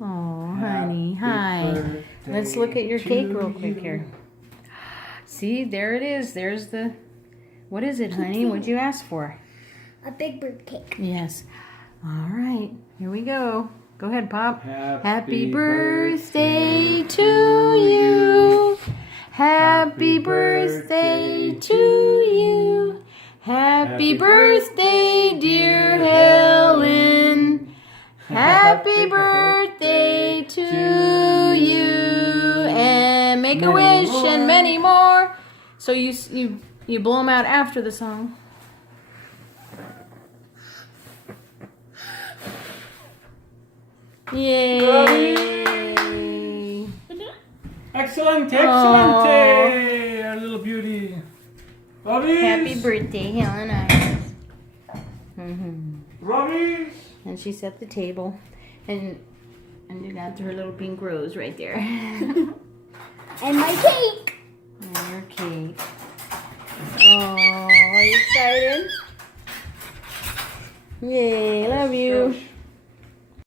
Oh, honey. Hi. Let's look at your cake real quick here. See, there it is. There's the... What is it, honey? What'd you ask for? A big birthday. Yes. All right. Here we go. Go ahead, Pop. Happy birthday to you. Happy birthday to you. Happy birthday, dear Helen. Happy birthday to you. And make a wish and many more. So you blow them out after the song. Yay! Excellent, excellent, our little beauty. Robbies. Happy birthday, Helen. Robbies. And she set the table, and you got her little pink rose right there. And my cake. And your cake. Oh, are you excited? Yay! Love you.